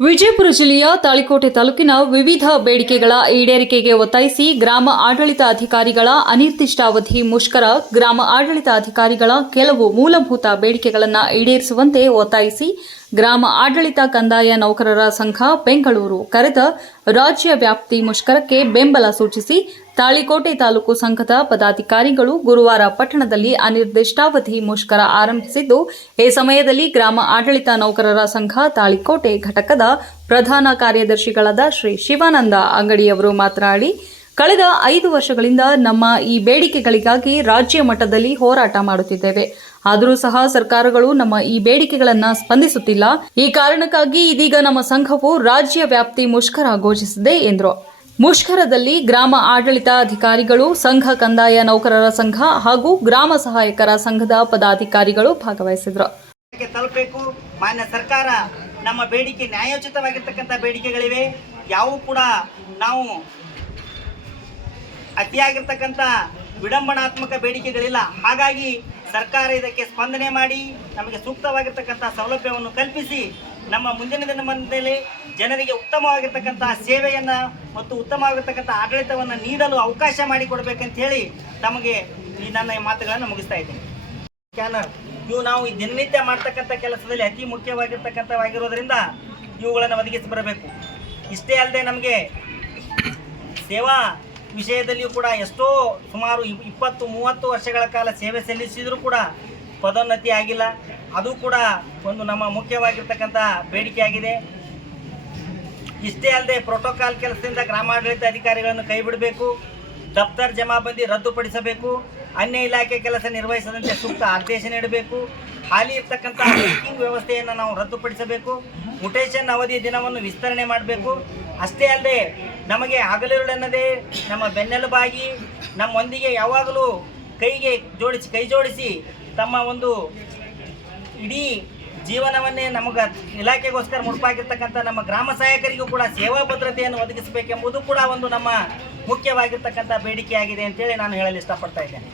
ವಿಜಯಪುರ ಜಿಲ್ಲೆಯ ತಾಳಿಕೋಟೆ ತಾಲೂಕಿನ ವಿವಿಧ ಬೇಡಿಕೆಗಳ ಈಡೇರಿಕೆಗೆ ಒತ್ತಾಯಿಸಿ ಗ್ರಾಮ ಆಡಳಿತ ಅಧಿಕಾರಿಗಳ ಅನಿರ್ದಿಷ್ಟಾವಧಿ ಮುಷ್ಕರ, ಗ್ರಾಮ ಆಡಳಿತ ಅಧಿಕಾರಿಗಳ ಕೆಲವು ಮೂಲಭೂತ ಬೇಡಿಕೆಗಳನ್ನು ಈಡೇರಿಸುವಂತೆ ಒತ್ತಾಯಿಸಿ ಗ್ರಾಮ ಆಡಳಿತ ಕಂದಾಯ ನೌಕರರ ಸಂಘ ಬೆಂಗಳೂರು ಕರೆದ ರಾಜ್ಯ ವ್ಯಾಪ್ತಿ ಮುಷ್ಕರಕ್ಕೆ ಬೆಂಬಲ ಸೂಚಿಸಿ ತಾಳಿಕೋಟೆ ತಾಲೂಕು ಸಂಘದ ಪದಾಧಿಕಾರಿಗಳು ಗುರುವಾರ ಪಟ್ಟಣದಲ್ಲಿ ಅನಿರ್ದಿಷ್ಟಾವಧಿ ಮುಷ್ಕರ ಆರಂಭಿಸಿದ್ದು, ಈ ಸಮಯದಲ್ಲಿ ಗ್ರಾಮ ಆಡಳಿತ ನೌಕರರ ಸಂಘ ತಾಳಿಕೋಟೆ ಘಟಕದ ಪ್ರಧಾನ ಕಾರ್ಯದರ್ಶಿಗಳಾದ ಶ್ರೀ ಶಿವಾನಂದ ಅಂಗಡಿಯವರು ಮಾತನಾಡಿ ಕಳೆದ ಐದು ವರ್ಷಗಳಿಂದ ನಮ್ಮ ಈ ಬೇಡಿಕೆಗಳಿಗಾಗಿ ರಾಜ್ಯ ಮಟ್ಟದಲ್ಲಿ ಹೋರಾಟ ಮಾಡುತ್ತಿದ್ದೇವೆ. ಆದರೂ ಸಹ ಸರ್ಕಾರಗಳು ನಮ್ಮ ಈ ಬೇಡಿಕೆಗಳನ್ನು ಸ್ಪಂದಿಸುತ್ತಿಲ್ಲ. ಈ ಕಾರಣಕ್ಕಾಗಿ ಇದೀಗ ನಮ್ಮ ಸಂಘವು ರಾಜ್ಯ ವ್ಯಾಪ್ತಿ ಮುಷ್ಕರ ಘೋಷಿಸಿದೆ ಎಂದರು. ಮುಷ್ಕರದಲ್ಲಿ ಗ್ರಾಮ ಆಡಳಿತ ಅಧಿಕಾರಿಗಳು ಸಂಘ ಕಂದಾಯ ನೌಕರರ ಸಂಘ ಹಾಗೂ ಗ್ರಾಮ ಸಹಾಯಕರ ಸಂಘದ ಪದಾಧಿಕಾರಿಗಳು ಭಾಗವಹಿಸಿದರು. ತಲುಪಬೇಕು. ಮಾನ್ಯ ಸರ್ಕಾರ, ನಮ್ಮ ಬೇಡಿಕೆ ನ್ಯಾಯೋಚಿತವಾಗಿರ್ತಕ್ಕಂಥ ಬೇಡಿಕೆಗಳಿವೆ. ಯಾವ ಕೂಡ ನಾವು ಅತಿಯಾಗಿರ್ತಕ್ಕಂಥ ವಿಡಂಬನಾತ್ಮಕ ಬೇಡಿಕೆಗಳಿಲ್ಲ. ಹಾಗಾಗಿ ಸರ್ಕಾರ ಇದಕ್ಕೆ ಸ್ಪಂದನೆ ಮಾಡಿ, ನಮಗೆ ಸೂಕ್ತವಾಗಿರ್ತಕ್ಕಂಥ ಸೌಲಭ್ಯವನ್ನು ಕಲ್ಪಿಸಿ, ನಮ್ಮ ಮುಂದಿನ ದಿನಮಾನದಲ್ಲಿ ಜನರಿಗೆ ಉತ್ತಮವಾಗಿರ್ತಕ್ಕಂಥ ಸೇವೆಯನ್ನು ಮತ್ತು ಉತ್ತಮವಾಗಿರ್ತಕ್ಕಂಥ ಆಡಳಿತವನ್ನು ನೀಡಲು ಅವಕಾಶ ಮಾಡಿಕೊಡ್ಬೇಕಂತ ಹೇಳಿ ತಮಗೆ ಈ ನನ್ನ ಮಾತುಗಳನ್ನು ಮುಗಿಸ್ತಾ ಇದ್ದೀನಿ. ಸ್ಕ್ಯಾನರ್ ಇವು ನಾವು ಈ ದಿನನಿತ್ಯ ಮಾಡ್ತಕ್ಕಂಥ ಕೆಲಸದಲ್ಲಿ ಅತಿ ಮುಖ್ಯವಾಗಿರ್ತಕ್ಕಂಥವಾಗಿರೋದ್ರಿಂದ ಇವುಗಳನ್ನು ಒದಗಿಸಿ ಬರಬೇಕು. ಇಷ್ಟೇ ಅಲ್ಲದೆ ನಮಗೆ ಸೇವಾ ವಿಷಯದಲ್ಲಿಯೂ ಕೂಡ ಎಷ್ಟೋ ಸುಮಾರು ಇಪ್- ಇಪ್ಪತ್ತು, ಮೂವತ್ತು ವರ್ಷಗಳ ಕಾಲ ಸೇವೆ ಸಲ್ಲಿಸಿದರೂ ಕೂಡ ಪದೋನ್ನತಿ ಆಗಿಲ್ಲ. ಅದು ಕೂಡ ಒಂದು ನಮ್ಮ ಮುಖ್ಯವಾಗಿರ್ತಕ್ಕಂಥ ಬೇಡಿಕೆಯಾಗಿದೆ ಇಷ್ಟೇ ಅಲ್ಲದೆ ಪ್ರೋಟೋಕಾಲ್ ಕೆಲಸದಿಂದ ಗ್ರಾಮಾಡಳಿತ ಅಧಿಕಾರಿಗಳನ್ನು ಕೈ ಬಿಡಬೇಕು ದಫ್ತರ್ ಜಮಾಬಂದಿ ರದ್ದುಪಡಿಸಬೇಕು. ಅನ್ಯ ಇಲಾಖೆ ಕೆಲಸ ನಿರ್ವಹಿಸದಂತೆ ಸೂಕ್ತ ಆದೇಶ ನೀಡಬೇಕು. ಹಾಲಿ ಇರ್ತಕ್ಕಂಥ ಬ್ಯಾಂಕಿಂಗ್ ವ್ಯವಸ್ಥೆಯನ್ನು ನಾವು ರದ್ದುಪಡಿಸಬೇಕು. ಮುಟೇಶನ್ ಅವಧಿ ದಿನವನ್ನು ವಿಸ್ತರಣೆ ಮಾಡಬೇಕು. ಅಷ್ಟೇ ಅಲ್ಲದೆ ನಮಗೆ ಹಗಲಿರುಳೆನ್ನದೇ ನಮ್ಮ ಬೆನ್ನೆಲುಬಾಗಿ ನಮ್ಮೊಂದಿಗೆ ಯಾವಾಗಲೂ ಕೈಗೆ ಜೋಡಿಸಿ, ಕೈ ಜೋಡಿಸಿ ತಮ್ಮ ಒಂದು ಇಡೀ ಜೀವನವನ್ನೇ ನಮಗೆ ಇಲಾಖೆಗೋಸ್ಕರ ಮುಡುಪಾಗಿರ್ತಕ್ಕಂಥ ನಮ್ಮ ಗ್ರಾಮ ಸಹಾಯಕರಿಗೂ ಕೂಡ ಸೇವಾ ಭದ್ರತೆಯನ್ನು ಒದಗಿಸಬೇಕೆಂಬುದು ಕೂಡ ಒಂದು ನಮ್ಮ ಮುಖ್ಯವಾಗಿರ್ತಕ್ಕಂಥ ಬೇಡಿಕೆಯಾಗಿದೆ ಅಂತೇಳಿ ನಾನು ಹೇಳಲು ಇಷ್ಟಪಡ್ತಾ ಇದ್ದೇನೆ.